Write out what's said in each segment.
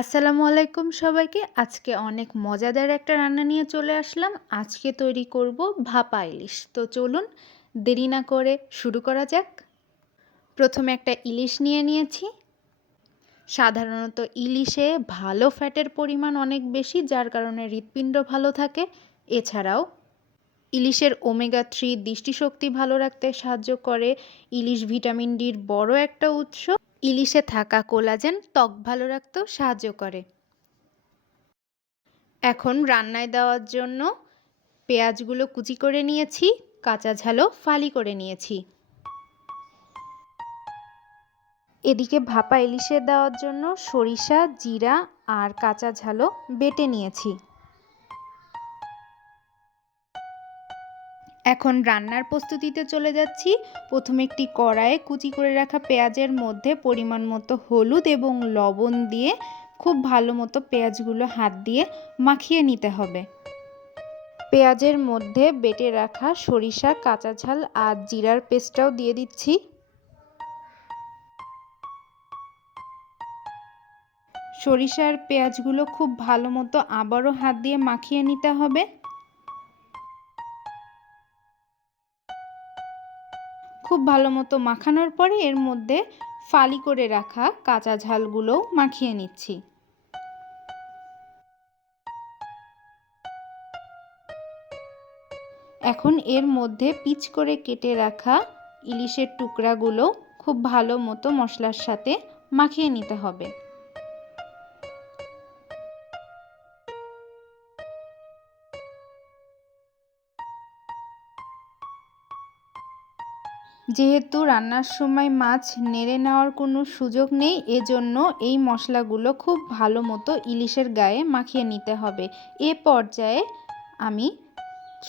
আসসালামু আলাইকুম সবাইকে। আজকে অনেক মজাদার একটা রান্না নিয়ে চলে আসলাম। আজকে তৈরি করব ভাপা ইলিশ। তো চলুন, দেরি না করে শুরু করা যাক। প্রথমে একটা ইলিশ নিয়ে নিয়েছি। সাধারণত ইলিশে ভালো ফ্যাটের পরিমাণ অনেক বেশি, যার কারণে হৃৎপিণ্ড ভালো থাকে। এছাড়াও ইলিশের ওমেগা থ্রি দৃষ্টিশক্তি ভালো রাখতে সাহায্য করে। ইলিশ ভিটামিন ডির বড় একটা উৎস। ইলিশে থাকা কোলাজেন ত্বক ভালো রাখতেও সাহায্য করে। এখন রান্নায় দেওয়ার জন্য পেঁয়াজগুলো কুচি করে নিয়েছি, কাঁচা ঝালও ফালি করে নিয়েছি। এদিকে ভাপা ইলিশে দেওয়ার জন্য সরিষা, জিরা আর কাঁচা ঝালও বেটে নিয়েছি। এখন রান্নার প্রস্তুতিতে চলে যাচ্ছি। প্রথমে একটি কড়াইয়ে কুচি করে রাখা পেঁয়াজের মধ্যে পরিমাণ মতো হলুদ এবং লবণ দিয়ে খুব ভালো মতো পেঁয়াজগুলো হাত দিয়ে মাখিয়ে নিতে হবে। পেঁয়াজের মধ্যে বেটে রাখা সরিষা, কাঁচা ঝাল আর জিরার পেস্টটাও দিয়ে দিচ্ছি। সরিষার পেঁয়াজগুলো খুব ভালো মতো আবারও হাত দিয়ে মাখিয়ে নিতে হবে। খুব ভালো মতো মাখানোর পরে এর মধ্যে ফালি করে রাখা কাঁচা ঝালগুলোও মাখিয়ে নিচ্ছি। এখন এর মধ্যে পিচ করে কেটে রাখা ইলিশের টুকরাগুলো খুব ভালো মতো মশলার সাথে মাখিয়ে নিতে হবে। যেহেতু রান্নার সময় মাছ নেড়ে নেওয়ার কোনো সুযোগ নেই, এজন্য এই মশলাগুলো খুব ভালো মতো ইলিশের গায়ে মাখিয়ে নিতে হবে। এ পর্যায়ে আমি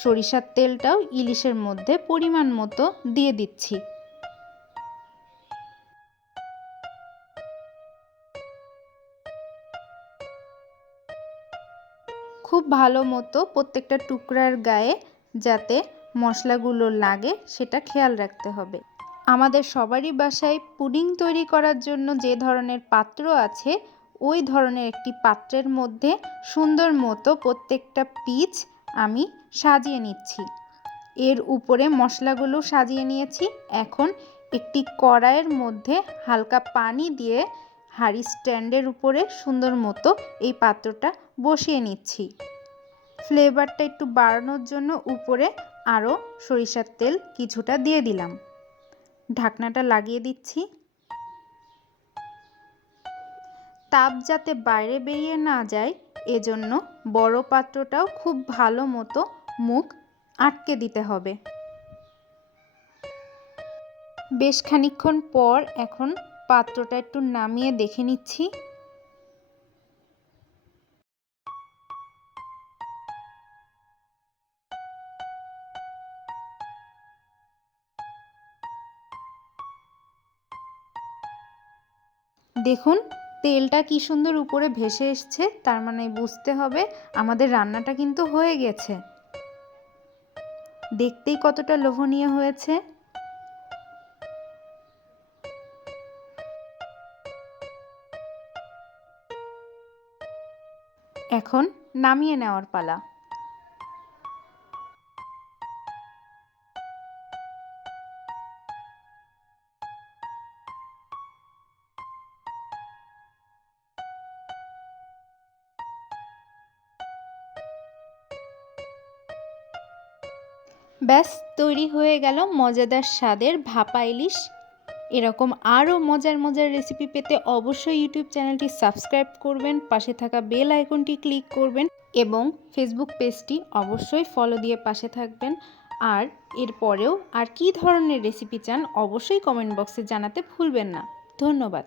সরিষার তেলটাও ইলিশের মধ্যে পরিমাণ মতো দিয়ে দিচ্ছি। খুব ভালো মতো প্রত্যেকটা টুকরার গায়ে যাতে মশলাগুলো লাগে, সেটা খেয়াল রাখতে হবে। আমাদের সবারই বাসায় পুডিং তৈরি করার জন্য যে ধরনের পাত্র আছে, ওই ধরনের একটি পাত্রের মধ্যে সুন্দর মতো প্রত্যেকটা পিচ আমি সাজিয়ে নিচ্ছি। এর উপরে মশলাগুলো সাজিয়ে নিয়েছি। এখন একটি কড়াইয়ের মধ্যে হালকা পানি দিয়ে হাঁড়ি স্ট্যান্ডের উপরে সুন্দর মতো এই পাত্রটা বসিয়ে নিচ্ছি। ফ্লেভারটা একটু বাড়ানোর জন্য উপরে আরও সরিষার তেল কিছুটা দিয়ে দিলাম। ঢাকনাটা লাগিয়ে দিচ্ছি। তাপ যাতে বাইরে বেরিয়ে না যায়, এজন্য বড় পাত্রটাও খুব ভালো মতো মুখ আটকে দিতে হবে। বেশ খানিক্ষণ পর এখন পাত্রটা একটু নামিয়ে দেখে নিচ্ছি। দেখুন, তেলটা কি সুন্দর উপরে ভেসে এসছে, তার মানে বুঝতে হবে আমাদের রান্নাটা কিন্তু হয়ে গেছে। দেখতেই কতটা লোভনীয় হয়েছে। এখন নামিয়ে নেওয়ার পালা। ব্যাস, তৈরি হয়ে গেল মজাদার স্বাদের ভাপা ইলিশ। এরকম আরও মজার মজার রেসিপি পেতে অবশ্যই ইউটিউব চ্যানেলটি সাবস্ক্রাইব করবেন, পাশে থাকা বেল আইকনটি ক্লিক করবেন এবং ফেসবুক পেজটি অবশ্যই ফলো দিয়ে পাশে থাকবেন। আর এরপরেও আর কি ধরনের রেসিপি চান অবশ্যই কমেন্ট বক্সে জানাতে ভুলবেন না। ধন্যবাদ।